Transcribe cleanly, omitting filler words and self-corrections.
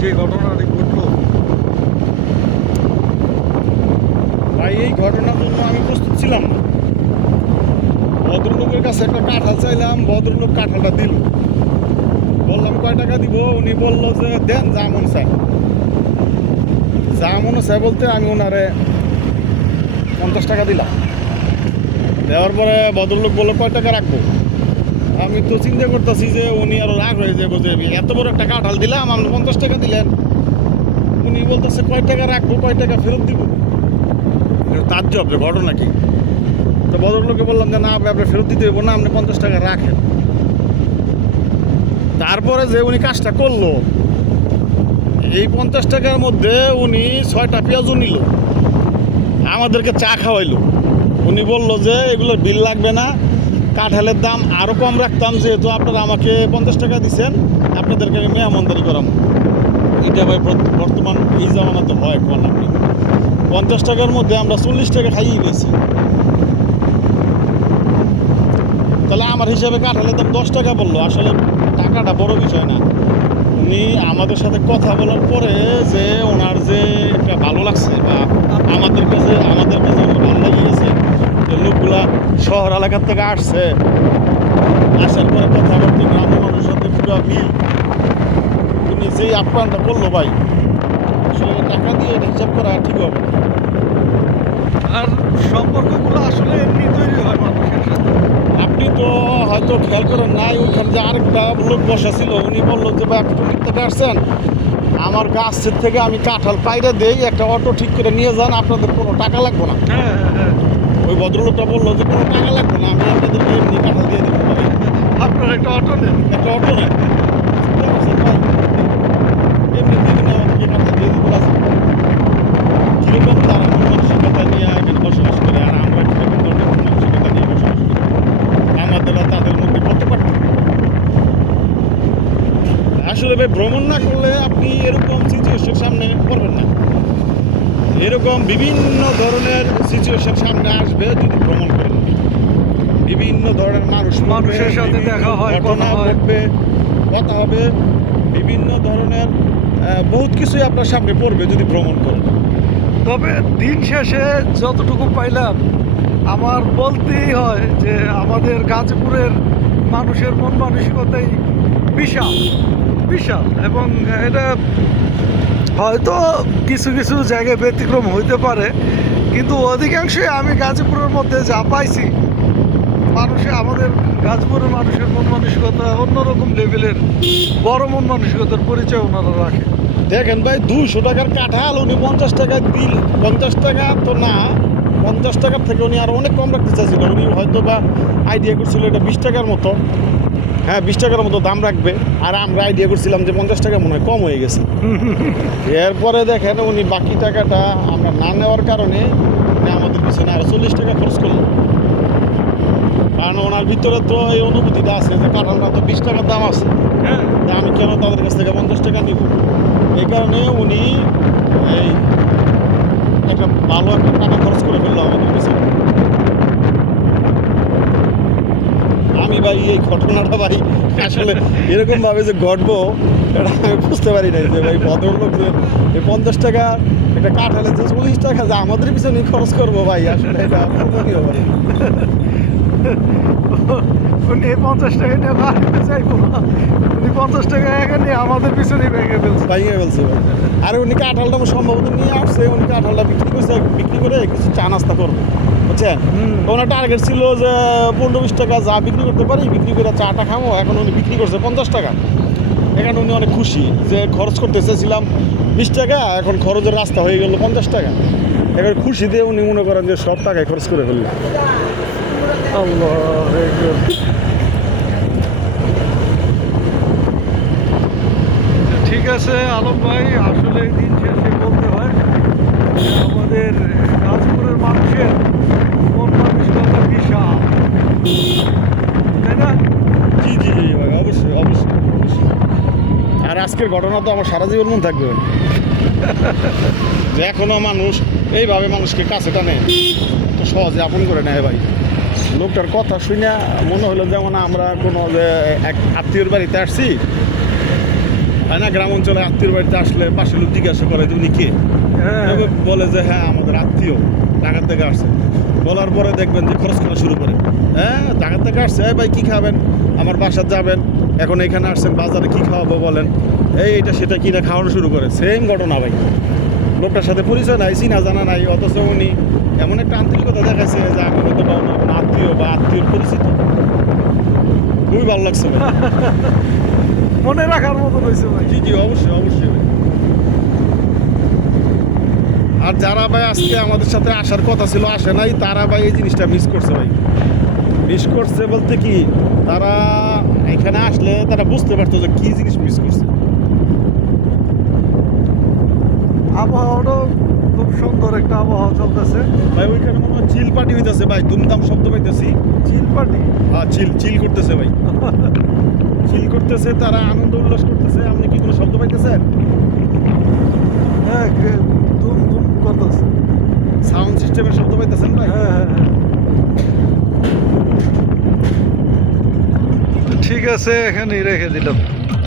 যে ঘটনাটি ঘটলো ভাই, এই ঘটনার জন্য আমি প্রস্তুত ছিলাম না। ভদ্রলোকের কাছে একটা কাঁঠাল চাইলাম, ভদ্রলোক কাঁঠালটা দিল। বললাম কয় টাকা দিব, উনি বললো যে দেন যা মন চায়। যা মনে চায় বলতে আমি ওনারে 50 টাকা দিলাম। দেওয়ার পরে ভদ্রলোক বললো কয় টাকা রাখবো। আমি তো চিন্তা করতেছি যে উনি আরো রাগ হয়ে যাবো যে এত বড় একটা কাঁঠাল দিলাম, আপনি 50 টাকা দিলেন। উনি বলতেছে কয় টাকা রাখবো, কয় টাকা ফেরত দিব। তাজ্জব যে ঘটনা কি। তো ভদ্রলোকে বললাম যে না, আপনি ফেরত দিতে হইব না, আপনি 50 টাকা রাখেন। তারপরে যে উনি কাজটা করলো, এই 50 টাকার মধ্যে উনি 6টা পেঁয়াজও নিল, আমাদেরকে চা খাওয়াইলো। উনি বলল যে এগুলোর বিল লাগবে না, কাঁঠালের দাম আরও কম রাখতাম, যেহেতু আপনারা আমাকে 50 টাকা দিচ্ছেন, আপনাদেরকে আমি মেহমানদারি করাম। এটা ভাই বর্তমান এই জামানাতে হয় কোন আপনি 50 টাকার মধ্যে আমরা 40 টাকা খাইয়ে পেয়েছি। তাহলে আমার হিসাবে কাঁঠালের দাম 10 টাকা বললো। আসলে টাকাটা বড় বিষয় না। উনি আমাদের সাথে কথা বলার পরে যে ওনার যে একটা ভালো লাগছে, বা আমাদের কাছে ভালো লেগে গেছে যে লোকগুলা শহর এলাকার থেকে আসছে, আসার পরে কথাবার্তা গ্রামের মানুষের সাথে পুরো মিল। উনি যেই আপ্যায়নটা করলো ভাই, আসলে টাকা দিয়ে এটা হিসাব করা ঠিক হবে না। আর সম্পর্কগুলো আসলে এমনি তৈরি হয় মানুষের সাথে। আপনি তো হয়তো খেয়াল করেন নাই, ওইখানে যে আরেকটা লোক বসা ছিল, উনি বললো যে ভাই আপনি টুলির থেকে আসছেন, আমার গাছের থেকে আমি কাঁঠাল পাইরে দেই, একটা অটো ঠিক করে নিয়ে যান, আপনাদের কোনো টাকা লাগবে না। হ্যাঁ হ্যাঁ, ওই ভদ্রলোকটা বললো যে কোনো টাকা লাগবে না, আমি আপনাদেরকে এমনি কাঁঠাল দিয়ে দেবো ভাই। আপনার একটা অটো নেন। একটা অটো নেন, এমনি দিবেন, আমাদেরকে কাঁঠাল দিয়ে দিতে আছে। কীরকম তারা মন মানসিকতা নিয়ে এখানে বসবাস করে, আর আমরা কীরকম ধরনের মন মানসিকতা নিয়ে বসবাস করি, আমাদের আর তাদের মধ্যে কত পার্থক্য। আসলে ভাই, ভ্রমণ না করলে আপনি এরকম সিচুয়েশন সামনে পড়বেন না। এরকম বিভিন্ন ধরনের সিচুয়েশন সামনে আসবে যদি ভ্রমণ করেন। বিভিন্ন ধরনের মানুষের সাথে দেখা হয়, ঘটনা কথা হয়। ঘটবে, কথা হবে, বিভিন্ন ধরনের বহুত কিছুই আপনার সামনে পড়বে যদি ভ্রমণ করেন। তবে দিন শেষে যতটুকু পাইলাম, আমার বলতেই হয় যে আমাদের গাজীপুরের মানুষের মন মানসিকতাই বিশাল বিশাল। এবং এটা হয়তো কিছু কিছু জায়গায় ব্যতিক্রম হইতে পারে, কিন্তু অধিকাংশই আমি গাজীপুরের মধ্যে যা পাইছি, আমাদের গাজীপুরের মানুষের মন মানসিকতা অন্যরকম লেভেলের, বড় মন মানসিকতার পরিচয় ওনারা রাখে। দেখেন ভাই, 200 টাকার কাঁঠাল উনি 50 টাকা দিল। 50 টাকা তো না, 50 টাকার থেকে উনি আরো অনেক কম রাখতে চাইছিল। উনি হয়তো বা আইডিয়া করছিল এটা 20 টাকার মতো, হ্যাঁ 20 টাকার মতো দাম রাখবে। আর আমরা আইডিয়া করছিলাম যে 50 টাকা মনে হয় কম হয়ে গেছে। এরপরে দেখেন উনি বাকি টাকাটা আমরা না নেওয়ার কারণে উনি আমাদের পিছনে আরো 40 টাকা খরচ করলো। কারণ ওনার ভিতরে তো এই অনুভূতিটা আছে যে কাঁঠালটা তো 20 টাকার দাম আছে, হ্যাঁ, তা আমি কেন তাদের কাছ থেকে 50 টাকা নিব। এই কারণে উনি এই একটা ভালো একটা টাকা খরচ করে ফেললো আমাদের পিছনে। আমি ভাই এই ঘটনাটা ভাই আসলে এরকমভাবে যে ঘটবো এটা আমি বুঝতে পারি নাই, যে ভাই ভদ্রলোক যে এই 50 টাকা একটা কাঁঠালের যে 40 টাকা যে আমাদের পিছনে খরচ করবো ভাই, আসলে এটা পূরণীয় ভাই। উনি 50 টাকা নিয়ে বাড়িতে চাইবো না, উনি 50 টাকা এখানে আমাদের পিছনে ভেঙে ফেলছে। ভাইয়া ফেলছে ভাই। আর উনি কাঁঠালটা সম্ভবত নিয়ে আসছে, উনি কাঁঠালটা বিক্রি করছে, বিক্রি করে কিছু চা নাস্তা করবে, বুঝছেন। ওনার টার্গেট ছিল যে 15-20 টাকা যা বিক্রি করতে পারি বিক্রি করে চাটা খাবো। এখন উনি বিক্রি করছে 50 টাকা। এখানে উনি অনেক খুশি যে খরচ করতে চেয়েছিলাম 20 টাকা, এখন খরচের রাস্তা হয়ে গেল 50 টাকা। এবার খুশি দিয়ে উনি মনে করেন যে সব টাকায় খরচ করে ফেললেন। আল্লাহ, ঠিক আছে আলম ভাই, আসলে দিন শেষে বলতে হয় যে আমাদের গাজীপুরের মানুষের মন মানসিকতা বিশাল, তাই না? জি জি জি ভাই, অবশ্যই অবশ্যই অবশ্যই। আর আজকের ঘটনা তো আমার সারা জীবন মনে থাকবে যে এখনো মানুষ এইভাবে মানুষকে কাছে টানে, তো সহজে আপন করে নেয় ভাই। লোকটার কথা শুনে মনে হলো যেমন আমরা কোনো যে এক আত্মীয়র বাড়িতে আসছি, হয় না গ্রাম অঞ্চলে আত্মীয় বাড়িতে আসলে পাশে লোক জিজ্ঞাসা করে যে উনি কে? হ্যাঁ তবে বলে যে হ্যাঁ আমাদের আত্মীয়, ঢাকা থেকে আসছে। বলার পরে দেখবেন যে খরচ করা শুরু করে, হ্যাঁ ঢাকা থেকে আসছে, ভাই কী খাবেন, আমার বাসার যাবেন, এখন এখানে আসছেন বাজারে কী খাওয়াবো বলেন, এইটা সেটা কিনে খাওয়ানো শুরু করে। সেম ঘটনা ভাই, লোকটার সাথে পরিচয় নাই, চিনা জানা নাই, অথচ উনি এমন একটা আন্তরিকতা দেখাইছে যে আমি হয়তো বা ওনার কোনো আত্মীয় বা আত্মীয় পরিচিত। খুবই ভালো লাগছে ভাই। মনে রাখার মতো হয়েছে ভাই। জি জি, অবশ্যই অবশ্যই ভাই। আর যারা ভাই আজকে আমাদের সাথে আসার কথা ছিল আসে নাই, তারা ভাই এই জিনিসটা মিস করছে ভাই। মিস করছে বলতে কি, তারা এখানে আসলে তারা বুঝতে পারতো যে কি জিনিস মিস করছে। আবহাওয়াটাও খুব সুন্দর একটা আবহাওয়া চলতেছে। ভাই ওইখানে মনে হয় চিল পার্টি হইতেছে ভাই, দুমদাম শব্দ পাইতেছি। চিল পার্টি। হ্যাঁ চিল চিল করতেছে ভাই, চিল করতেছে, তারা আনন্দ উল্লাস করতেছে। আপনি কি কোনো শব্দ পাইতেছেন? হ্যাঁ দুম দুম করতেছে। সাউন্ড সিস্টেমের শব্দ পাইতেছেন ভাই? হ্যাঁ হ্যাঁ হ্যাঁ। ঠিক আছে, এখানেই রেখে দিলাম।